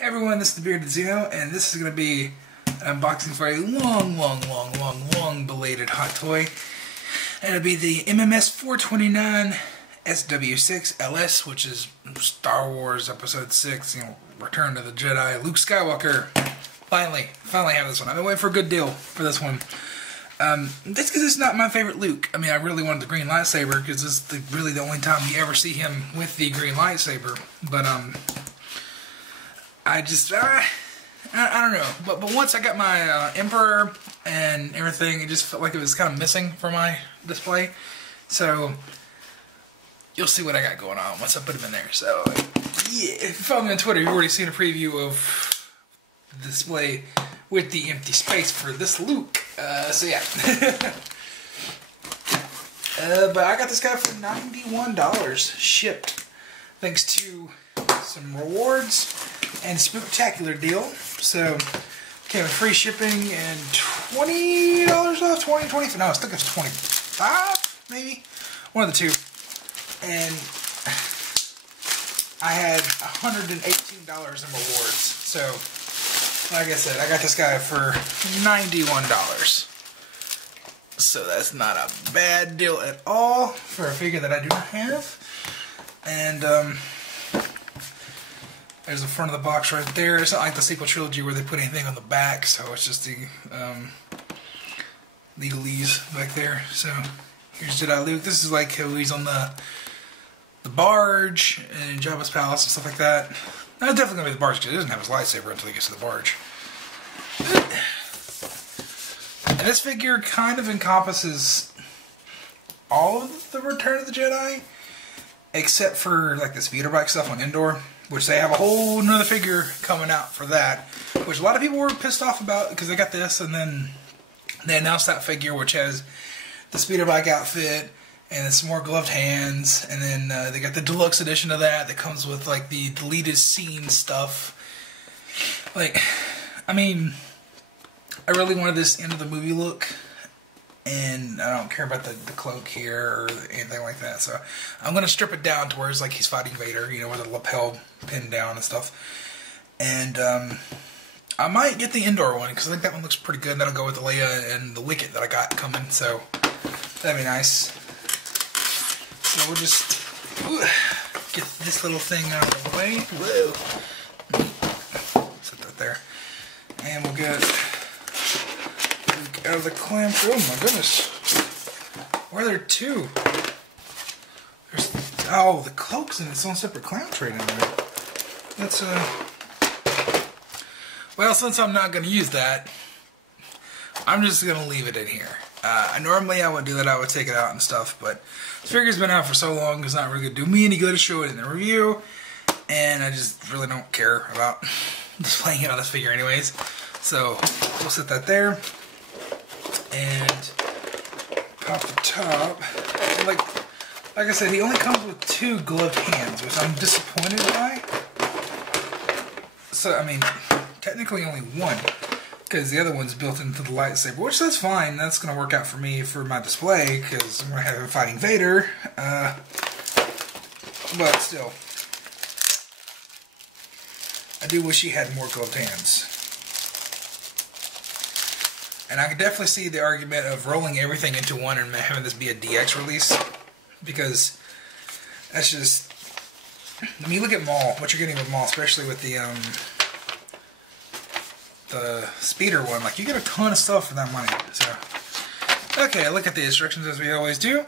Hey everyone, this is the Bearded Zeno, and this is going to be an unboxing for a long belated hot toy. And it'll be the MMS 429 SW6 LS, which is Star Wars Episode 6, Return to the Jedi, Luke Skywalker. Finally have this one. I've been waiting for a good deal for this one. That's because it's not my favorite Luke. I mean, I really wanted the green lightsaber, because this is really the only time you ever see him with the green lightsaber. But, I just, I don't know. But once I got my Emperor and everything, it just felt like it was kind of missing from my display. So, you'll see what I got going on once I put him in there. So, yeah, if you follow me on Twitter, you've already seen a preview of the display with the empty space for this Luke. So, yeah. But I got this guy for $91 shipped. Thanks to some rewards and spectacular deal. So came with free shipping and $20 off, 20, no, I think it was 25 maybe, one of the two. And I had $118 in rewards. So like I said, I got this guy for $91. So that's not a bad deal at all for a figure that I do not have. And there's the front of the box right there. It's not like the sequel trilogy where they put anything on the back, so it's just the legalese back there. So here's Jedi Luke. This is like how he's on the barge in Jabba's palace and stuff like that. That's definitely gonna be the barge because he doesn't have his lightsaber until he gets to the barge. And this figure kind of encompasses all of the Return of the Jedi, except for like the speeder bike stuff on Endor, which they have a whole nother figure coming out for that, which a lot of people were pissed off about because they got this, and then they announced that figure, which has the speeder bike outfit and some more gloved hands, and then they got the deluxe edition of that comes with like the deleted scene stuff. Like, I mean, I really wanted this end of the movie look, and I don't care about the cloak here or anything like that. So I'm going to strip it down to where it's like he's fighting Vader, with a lapel pinned down and stuff. And I might get the Endor one because I think that one looks pretty good. That'll go with the Leia and the Wicket that I got coming. So that'd be nice. So we'll just get this little thing out of the way. Whoa. Set that there. And we'll get out of the clamp. Oh my goodness. Why are there two? Oh, the cloak's in its own separate clamp tray down there. That's well, since I'm not going to use that, I'm just going to leave it in here. Normally I would do that, I would take it out and stuff, but this figure's been out for so long, it's not really going to do me any good to show it in the review, and I just really don't care about displaying it on this figure anyways. So, we'll set that there, and pop the top. Like I said, he only comes with 2 gloved hands, which I'm disappointed by. So, I mean, technically only 1, because the other one's built into the lightsaber, which that's fine. That's going to work out for me for my display, because I'm going to have him fighting Vader. But still, I do wish he had more gloved hands. And I can definitely see the argument of rolling everything into one and having this be a DX release. Because that's just, I mean, look at Maul, what you're getting with Maul, especially with the speeder one. Like, you get a ton of stuff for that money. So, okay, look at the instructions as we always do.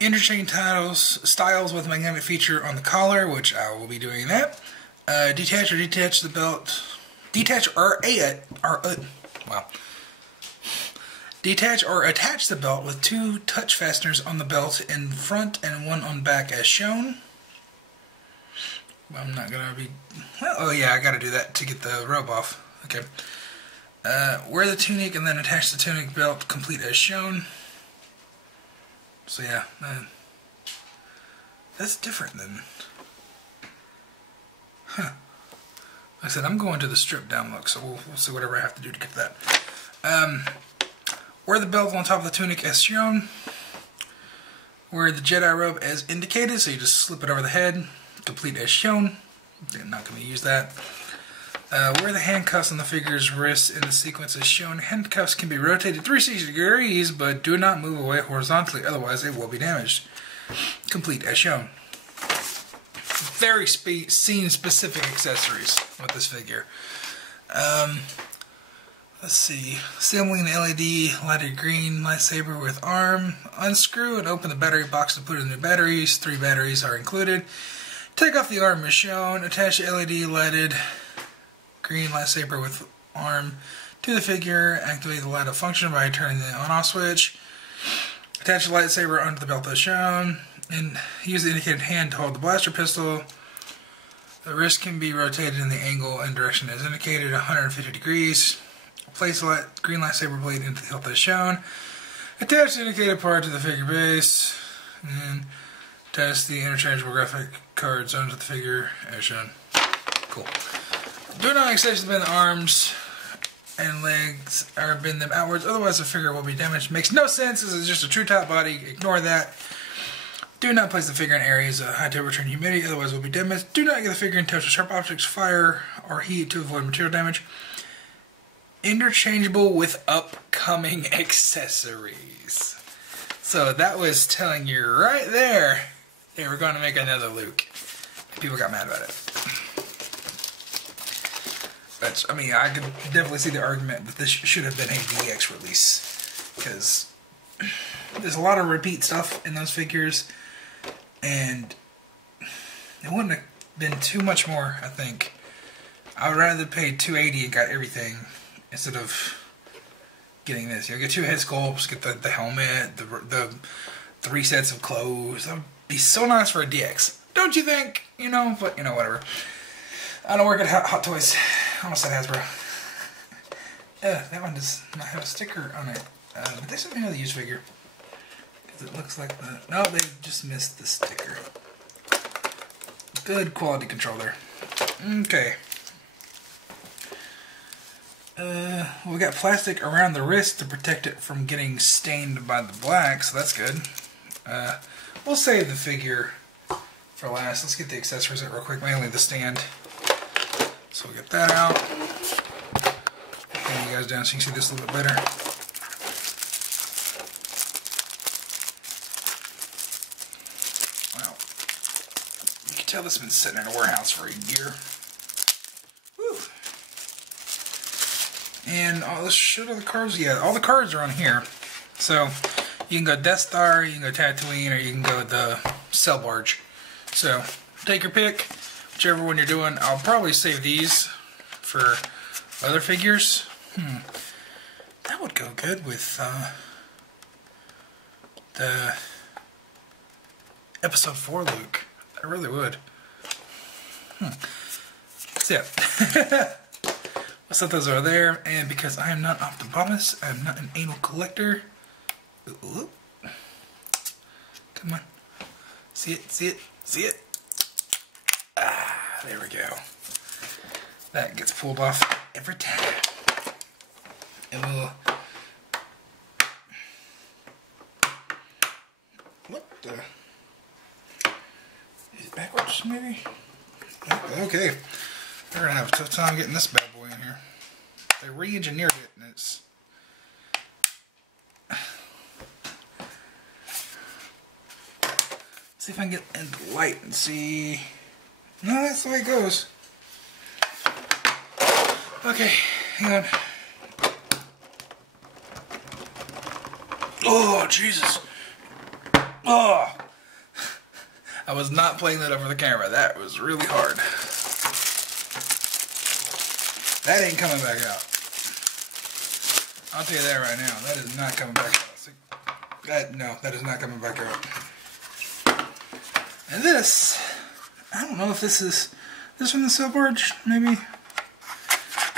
Interchange styles with magnetic feature on the collar, which I will be doing that. Detach or detach the belt. Detach or detach or attach the belt with 2 touch fasteners on the belt in front and 1 on back as shown. I'm not gonna be. Well, oh yeah, I gotta do that to get the robe off. Okay. Wear the tunic and then attach the tunic belt complete as shown. So yeah, that's different than. Huh. Like I said, I'm going to the stripped down look, so we'll see whatever I have to do to get that. Wear the belt on top of the tunic as shown. Wear the Jedi robe as indicated, so you just slip it over the head, complete as shown. They're not going to use that. Where the handcuffs on the figure's wrists in the sequence is shown, handcuffs can be rotated 360 degrees, but do not move away horizontally, otherwise they will be damaged. Complete as shown. Very scene-specific accessories with this figure. Let's see. Assembling an LED lighted green lightsaber with arm. Unscrew and open the battery box to put in new batteries. 3 batteries are included. Take off the arm as shown. Attach the LED lighted green lightsaber with arm to the figure. Activate the light up function by turning the on-off switch. Attach the lightsaber onto the belt as shown. And use the indicated hand to hold the blaster pistol. The wrist can be rotated in the angle and direction as indicated, 150 degrees. Place the green lightsaber blade into the hilt as shown. Attach the indicated part to the figure base. And attach the interchangeable graphic cards onto the figure as shown. Cool. Do not extend the arms and legs or bend them outwards, otherwise the figure will be damaged. Makes no sense. This is just a true top body. Ignore that. Do not place the figure in areas of high temperature and humidity, otherwise it will be damaged. Do not get the figure in touch with sharp objects, fire, or heat to avoid material damage. Interchangeable with upcoming accessories. So that was telling you right there they were going to make another Luke. And people got mad about it. But, I mean, I could definitely see the argument that this should have been a DX release. Because there's a lot of repeat stuff in those figures. And it wouldn't have been too much more, I think. I would rather pay $280 and got everything instead of getting this. You know, get 2 head sculpts, get the helmet, the 3 sets of clothes. That would be so nice for a DX. Don't you think? You know, but, you know, whatever. I don't work at Hot Toys. I almost said Hasbro. That one does not have a sticker on it. But they sent me another used figure. It looks like the... No, they just missed the sticker. Good quality control there. Okay. We got plastic around the wrist to protect it from getting stained by the black, so that's good. We'll save the figure for last. Let's get the accessories out real quick, mainly the stand. So we'll get that out. Bring you guys down so you can see this a little bit better. Tell this has been sitting in a warehouse for a year. Woo. And let's show the cards. Yeah, all the cards are on here. So you can go Death Star, you can go Tatooine, or you can go the Cell Barge. So take your pick, whichever one you're doing. I'll probably save these for other figures. That would go good with the Episode 4 Luke. I really would. So yeah. I'll set those over there, and because I am not Optimus, I am not an anal collector. Ooh. Come on. See it, see it, see it. Ah, there we go. That gets pulled off every time. And we'll... What the... Is it backwards, maybe? Okay. They're going to have a tough time getting this bad boy in here. They re-engineered it, and it's... See if I can get into the light and see... No, that's the way it goes. Okay, hang on. Oh, Jesus. Oh! I was not playing that over the camera. That was really hard. That ain't coming back out. I'll tell you that right now. That is not coming back out. No, that is not coming back out. And this, I don't know if this is this from the Cell Barge, maybe.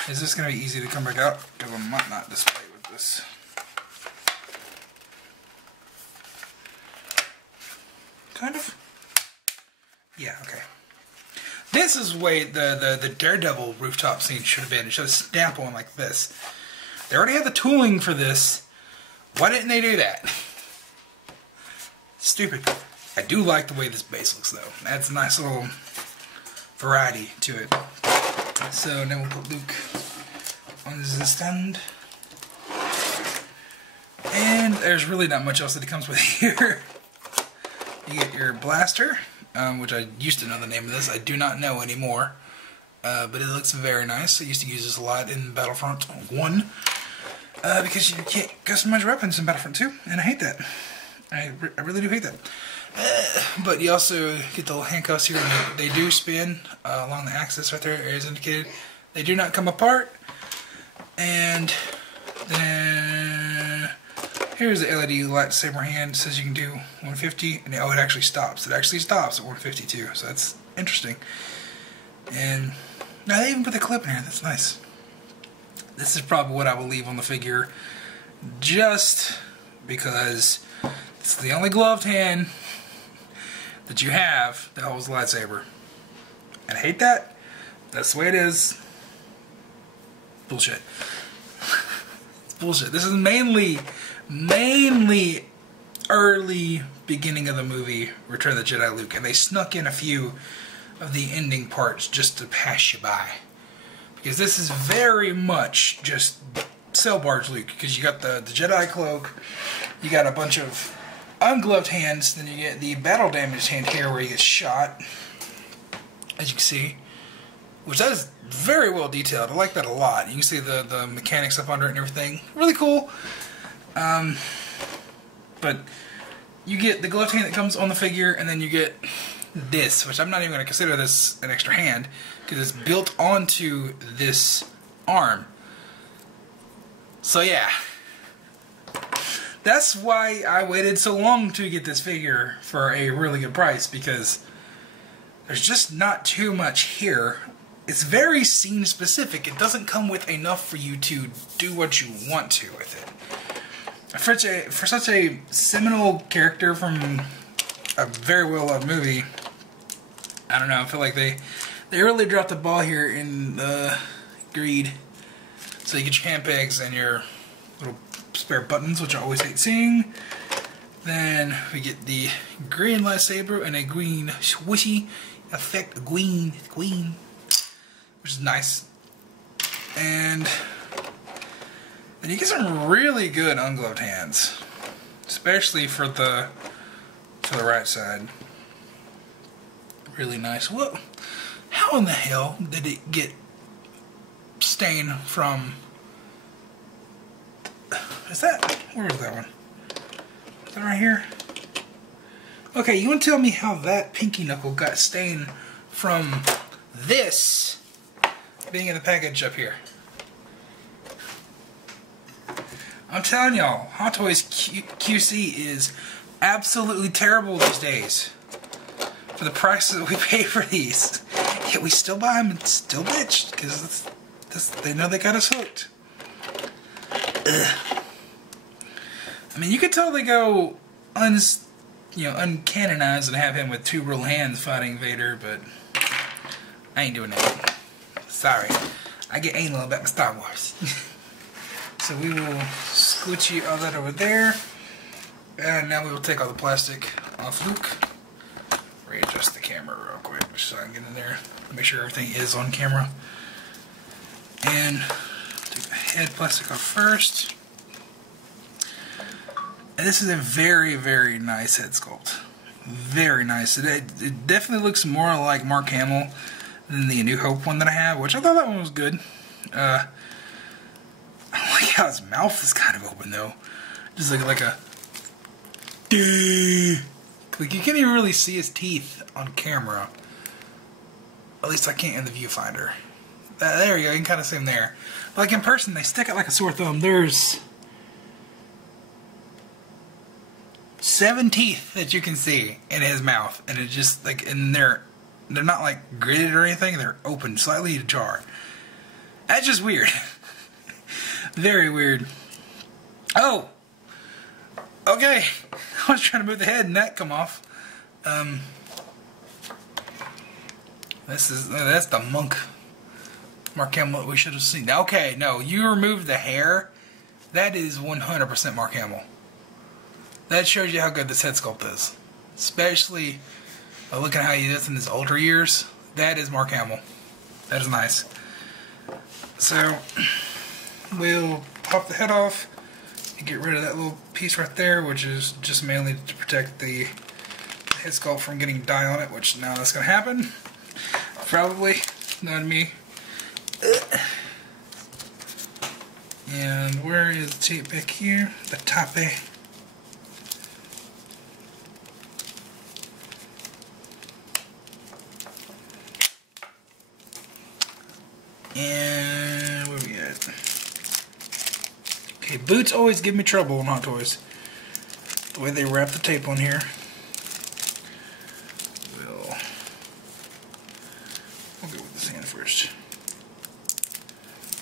Is this going to be easy to come back out? Because I might not display with this. Kind of. Yeah, okay. This is the way the Daredevil rooftop scene should have been. It should have stamped one like this. They already had the tooling for this. Why didn't they do that? Stupid. I do like the way this base looks, though. That's a nice little variety to it. So now we'll put Luke on the stand. And there's really not much else that it comes with here. You get your blaster, which I used to know the name of this. I do not know anymore. But it looks very nice. I used to use this a lot in Battlefront 1. Because you can't customize weapons in Battlefront 2. And I hate that. I really do hate that. But you also get the little handcuffs here. And they do spin along the axis right there, as indicated. They do not come apart. And then here's the LED lightsaber hand. It says you can do 150. And oh, it actually stops. It actually stops at 150 too. So that's interesting. And now they even put the clip in here. That's nice. This is probably what I will leave on the figure, just because it's the only gloved hand that you have that holds the lightsaber. And I hate that. That's the way it is. Bullshit. It's bullshit. This is mainly early beginning of the movie Return of the Jedi Luke, and they snuck in a few of the ending parts just to pass you by. Because this is very much just sail barge Luke, because you got the Jedi cloak, you got a bunch of ungloved hands, then you get the battle damaged hand here where he gets shot, as you can see, which that is very well detailed. I like that a lot. You can see the mechanics up under it and everything. Really cool. But you get the gloved hand that comes on the figure, and then you get this, which I'm not even going to consider this an extra hand, because it's built onto this arm. So yeah, that's why I waited so long to get this figure for a really good price, because there's just not too much here. It's very scene specific. It doesn't come with enough for you to do what you want to with it. For such a seminal character from a very well loved movie, I don't know, I feel like they really dropped the ball here in greed. So you get your hand pegs and your little spare buttons, which I always hate seeing. Then we get the green lightsaber and a green swishy effect, green, which is nice. And then you get some really good ungloved hands, especially for the right side. Really nice. What? How in the hell did it get stained from? Is that? Where is that one? Is that right here? Okay, you want to tell me how that pinky knuckle got stained from this being in the package up here? I'm telling y'all, Hot Toys QC is absolutely terrible these days. For the prices that we pay for these, yet we still buy them and still bitch, because they know they got us hooked. Ugh. I mean, you could tell they go uncanonized and have him with two real hands fighting Vader, but I ain't doing that. Sorry, I get anal about my Star Wars. So we will squishy all that over there, and now we will take all the plastic off Luke. Readjust the camera real quick so I can get in there, make sure everything is on camera. And take the head plastic off first. And this is a very, very nice head sculpt. Very nice. It definitely looks more like Mark Hamill than the A New Hope one that I have, which I thought that one was good. I don't like how his mouth is kind of open though. Just like a... Like, you can't even really see his teeth on camera. At least I can't in the viewfinder. There you go, you can kind of see him there. But like in person, they stick out like a sore thumb. There's 7 teeth that you can see in his mouth. And it just, like, and they're not like gritted or anything. They're open, slightly ajar. That's just weird. Very weird. Oh! Okay, I was trying to move the head and that come off. That's the Mark Hamill we should have seen. Okay, no, you removed the hair. That is 100% Mark Hamill. That shows you how good this head sculpt is. Especially looking at how he does in his older years. That is Mark Hamill. That is nice. So, we'll pop the head off and get rid of that little piece right there, which is just mainly to protect the head sculpt from getting dye on it, which now that's going to happen. Probably. Not me. And where is the tape back here? The tape. And where we at? Okay, boots always give me trouble on Hot Toys. The way they wrap the tape on here. We'll go with this hand first.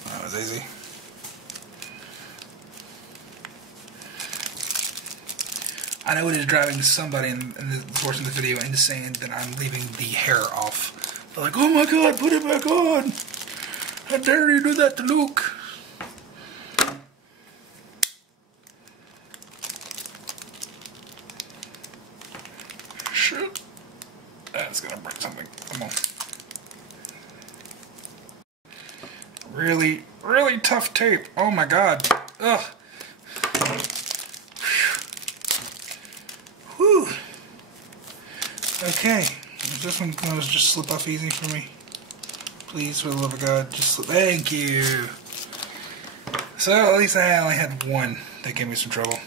That was easy. I know it is driving somebody in the portion of the video into saying that I'm leaving the hair off. They're like, oh my god, put it back on! How dare you do that to Luke? Shit. That's gonna break something. Come on. Really, really tough tape. Oh my god. Ugh. Whew. Okay. Is this one going to just slip off easy for me? Please, for the love of God, just slip. Thank you. So, at least I only had one that gave me some trouble.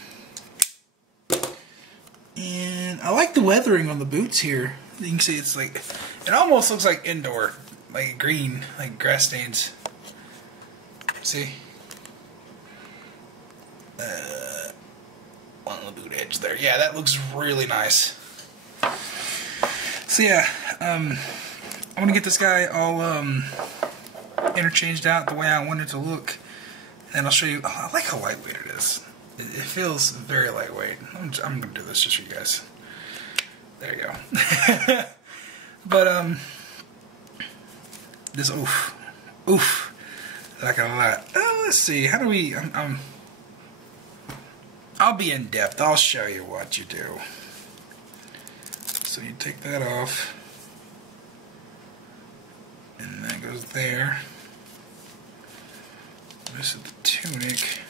And I like the weathering on the boots here. You can see it's like, it almost looks like indoor. Like green, like grass stains. See? On the boot edge there. Yeah, that looks really nice. So yeah, I'm gonna get this guy all interchanged out the way I want it to look, and I'll show you. Oh, I like how lightweight it is. It feels very lightweight. I'm gonna do this just for you guys. There you go. But this oof, like a lot. Let's see. How do we? I'll be in depth. I'll show you what you do. So you take that off, and that goes there. This is the tunic.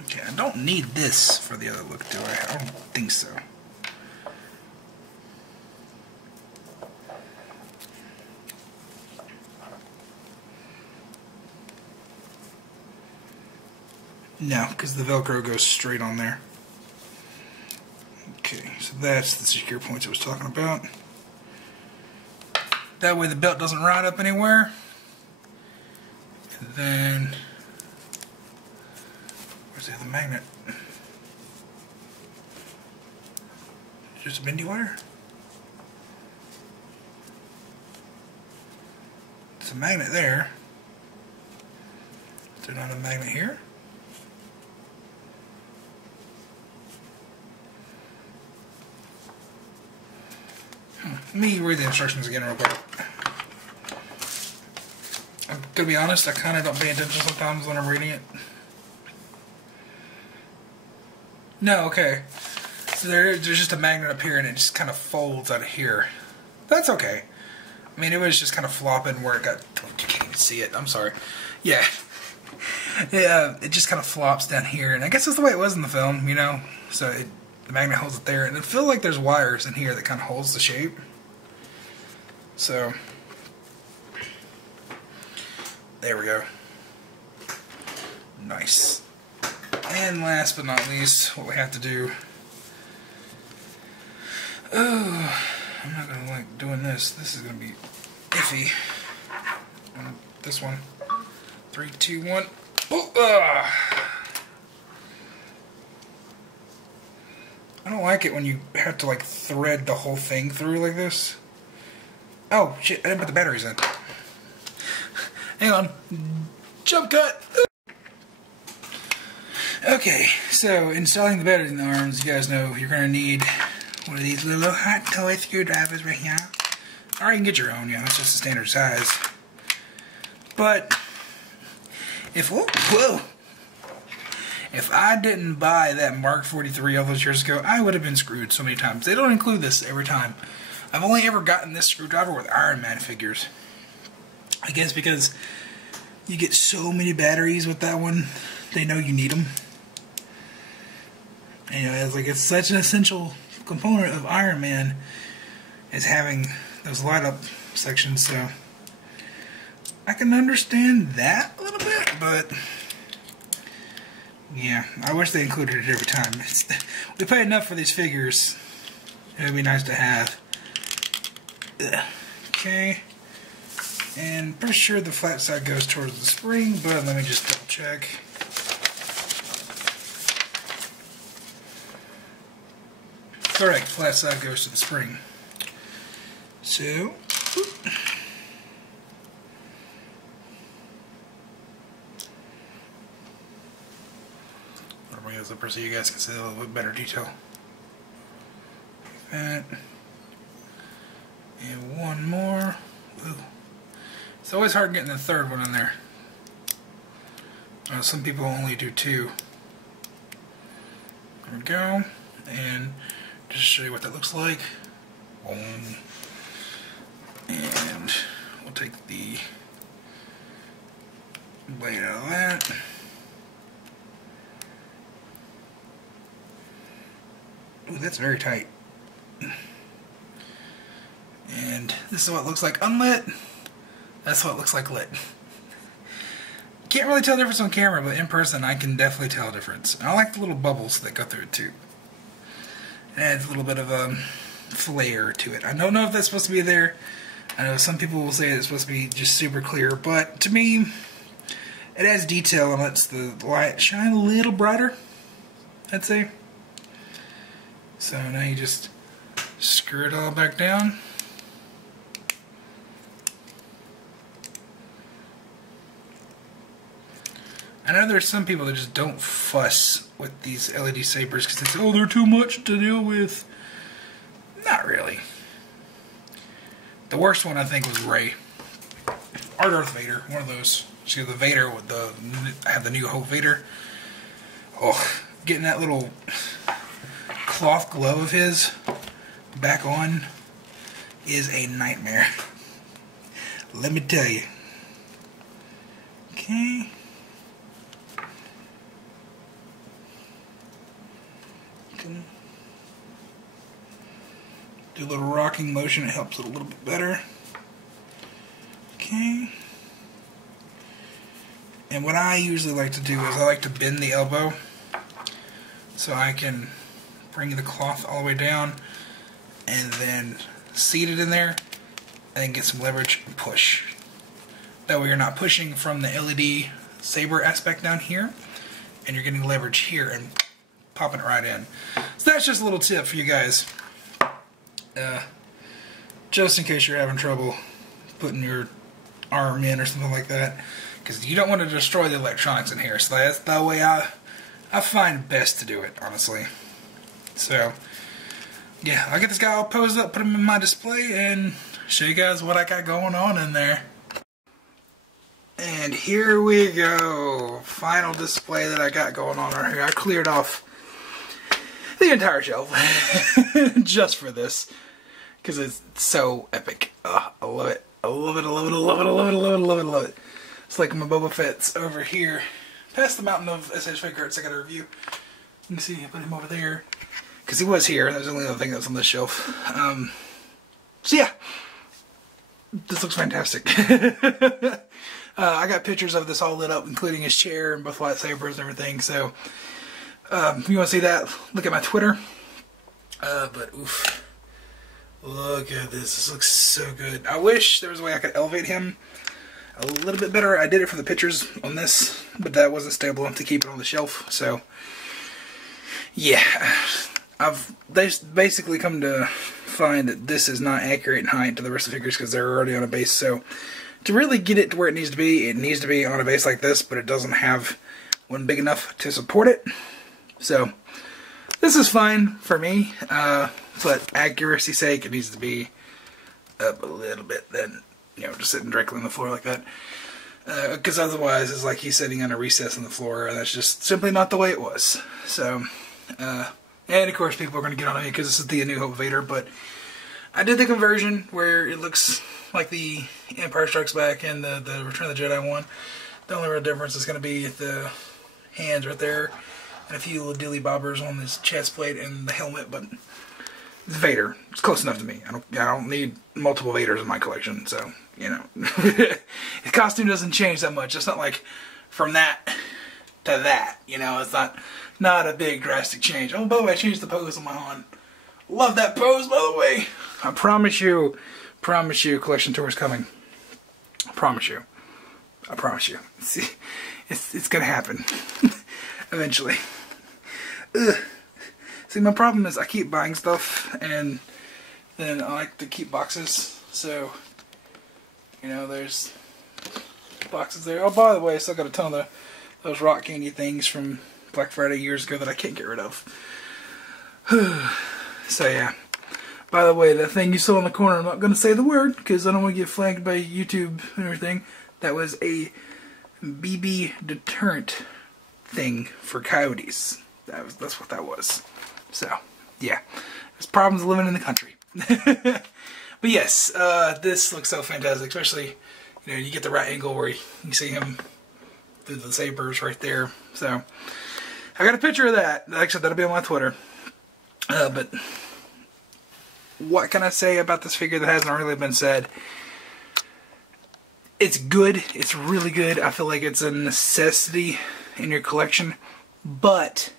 Okay, I don't need this for the other look, do I? I don't think so. No, because the Velcro goes straight on there. Okay, so that's the secure points I was talking about. That way the belt doesn't ride up anywhere. And then, where's the other magnet? Just a bendy wire? It's a magnet there. Is there not a magnet here? Let me read the instructions again real quick. I'm gonna be honest, I kind of don't pay attention sometimes when I'm reading it. No, okay. So there's just a magnet up here and it just kind of folds out of here. That's okay. I mean, it was just kind of flopping where it got... You can't even see it. I'm sorry. Yeah. Yeah, it just kind of flops down here. And I guess that's the way it was in the film, you know? So the magnet holds it there. And it feels like there's wires in here that kind of holds the shape. So, there we go. Nice. And last but not least, what we have to do... Oh, I'm not going to like doing this. This is going to be iffy. This one. 3, 2, 1. Oh, I don't like it when you have to like thread the whole thing through like this. Oh shit, I didn't put the batteries in. Hang on. Jump cut! Okay, so installing the batteries in the arms, you guys know you're going to need one of these little hot toy screwdrivers right here. Or you can get your own, yeah, that's just a standard size. But Whoa! If I didn't buy that Mark 43 all those years ago, I would have been screwed so many times. They don't include this every time. I've only ever gotten this screwdriver with Iron Man figures. I guess because you get so many batteries with that one, they know you need them. And, you know, it's such an essential component of Iron Man is having those light up sections, so I can understand that a little bit, but yeah, I wish they included it every time. We pay enough for these figures. It would be nice to have. Okay. And pretty sure the flat side goes towards the spring, but let me just double check. Correct, flat side goes to the spring. So, I'm going to use the so you guys can see a little bit better detail. Like that. And one more. Ooh. It's always hard getting the third one in there. Some people only do two. There we go. And just to show you what that looks like. Boom. And we'll take the blade out of that. Ooh, that's very tight. And this is what it looks like unlit. That's what it looks like lit. Can't really tell the difference on camera, but in person I can definitely tell a difference. And I like the little bubbles that go through it too. It adds a little bit of a flair to it. I don't know if that's supposed to be there. I know some people will say it's supposed to be just super clear, but to me, it adds detail and lets the light shine a little brighter, I'd say. So now you just screw it all back down. I know there's some people that just don't fuss with these LED sabers because they say, oh, they're too much to deal with. Not really. The worst one I think was Rey. Or Darth Vader, one of those. See the Vader with I have the New Hope Vader. Oh, getting that little cloth glove of his back on is a nightmare. Let me tell you. Okay. Do a little rocking motion, it helps it a little bit better. Okay. And what I usually like to do is I like to bend the elbow so I can bring the cloth all the way down and then seat it in there and then get some leverage and push. That way you're not pushing from the LED saber aspect down here and you're getting leverage here and popping it right in. So that's just a little tip for you guys. Just in case you're having trouble putting your arm in or something like that, because you don't want to destroy the electronics in here. So that's the way I find best to do it, honestly. So yeah, I'll get this guy all posed up, put him in my display, and show you guys what I got going on in there. And here we go, final display that I got going on right here. I cleared off the entire shelf just for this because it's so epic. I love it. I love it. I love it. I love it. I love it. I love it. I love it. I love it. It's like my Boba Fett's over here, past the mountain of SH figure arts I got to review. You can see I put him over there because he was here. That was the only other thing that was on the shelf. So yeah, this looks fantastic. I got pictures of this all lit up, including his chair and both lightsabers and everything. So if you want to see that, look at my Twitter. But oof, look at this. This looks so good. I wish there was a way I could elevate him a little bit better. I did it for the pictures on this, but that wasn't stable enough to keep it on the shelf. So yeah, I've basically come to find that this is not accurate in height to the rest of the figures because they're already on a base. So to really get it to where it needs to be on a base like this, but it doesn't have one big enough to support it. So this is fine for me, but accuracy's sake, it needs to be up a little bit than, you know, just sitting directly on the floor like that. Because otherwise it's like he's sitting on a recess on the floor, and that's just simply not the way it was. So, and of course people are going to get on me because this is the A New Hope Vader, but I did the conversion where it looks like the Empire Strikes Back and the Return of the Jedi one. The only real difference is going to be the hands right there, and a few little dilly bobbers on his chest plate and the helmet, but it's Vader. It's close enough to me. I don't need multiple Vaders in my collection, so, you know. His costume doesn't change that much. It's not like from that to that, you know. It's not a big drastic change. Oh, by the way, I changed the pose on my Han. Love that pose, by the way. I promise you, collection tour is coming. I promise you. See, it's gonna happen. Eventually. Ugh. See, my problem is I keep buying stuff, and then I like to keep boxes, so, you know, there's boxes there. Oh, by the way, I still got a ton of those rock candy things from Black Friday years ago that I can't get rid of. So, yeah. By the way, that thing you saw in the corner, I'm not going to say the word, because I don't want to get flagged by YouTube and everything. That was a BB deterrent thing for coyotes. That's what that was. So, yeah. There's problems living in the country. But yes, this looks so fantastic, especially, you know, you get the right angle where you see him through the sabers right there. So, I got a picture of that. Actually, that'll be on my Twitter. But what can I say about this figure that hasn't really been said? It's good. It's really good. I feel like it's a necessity in your collection. But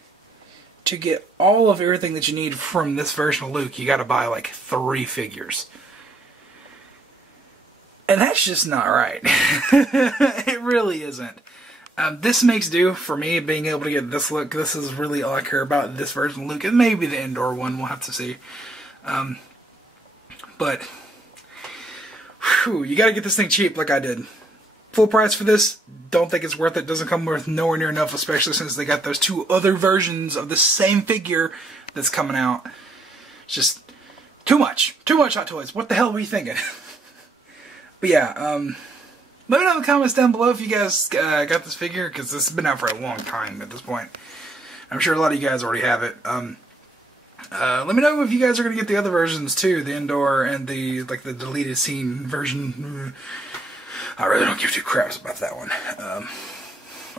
to get all of everything that you need from this version of Luke, you got to buy like 3 figures. And that's just not right. It really isn't. This makes do for me, being able to get this look. This is really all I care about, this version of Luke. And maybe the Endor one, we'll have to see. But, whew, you got to get this thing cheap like I did. Full price for this, don't think it's worth it. Doesn't come worth nowhere near enough, especially since they got those 2 other versions of the same figure that's coming out. It's just too much. Too much Hot Toys. What the hell were you thinking? But yeah, let me know in the comments down below if you guys got this figure, because this has been out for a long time at this point. I'm sure a lot of you guys already have it. Let me know if you guys are going to get the other versions too, the Endor and the deleted scene version. I really don't give 2 craps about that one.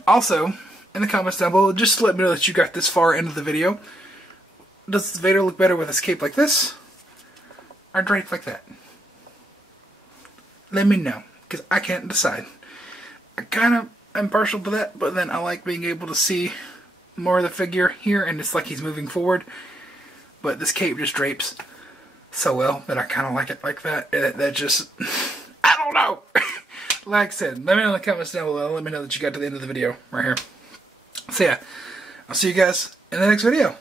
Also, in the comments down below, just let me know that you got this far into the video. Does Vader look better with his cape like this, or draped like that? Let me know, because I can't decide. I kind of am partial to that, but then I like being able to see more of the figure here, and it's like he's moving forward. But this cape just drapes so well that I kind of like it like that. That just, I don't know. Like I said, let me know in the comments down below. Let me know that you got to the end of the video right here. So yeah, I'll see you guys in the next video.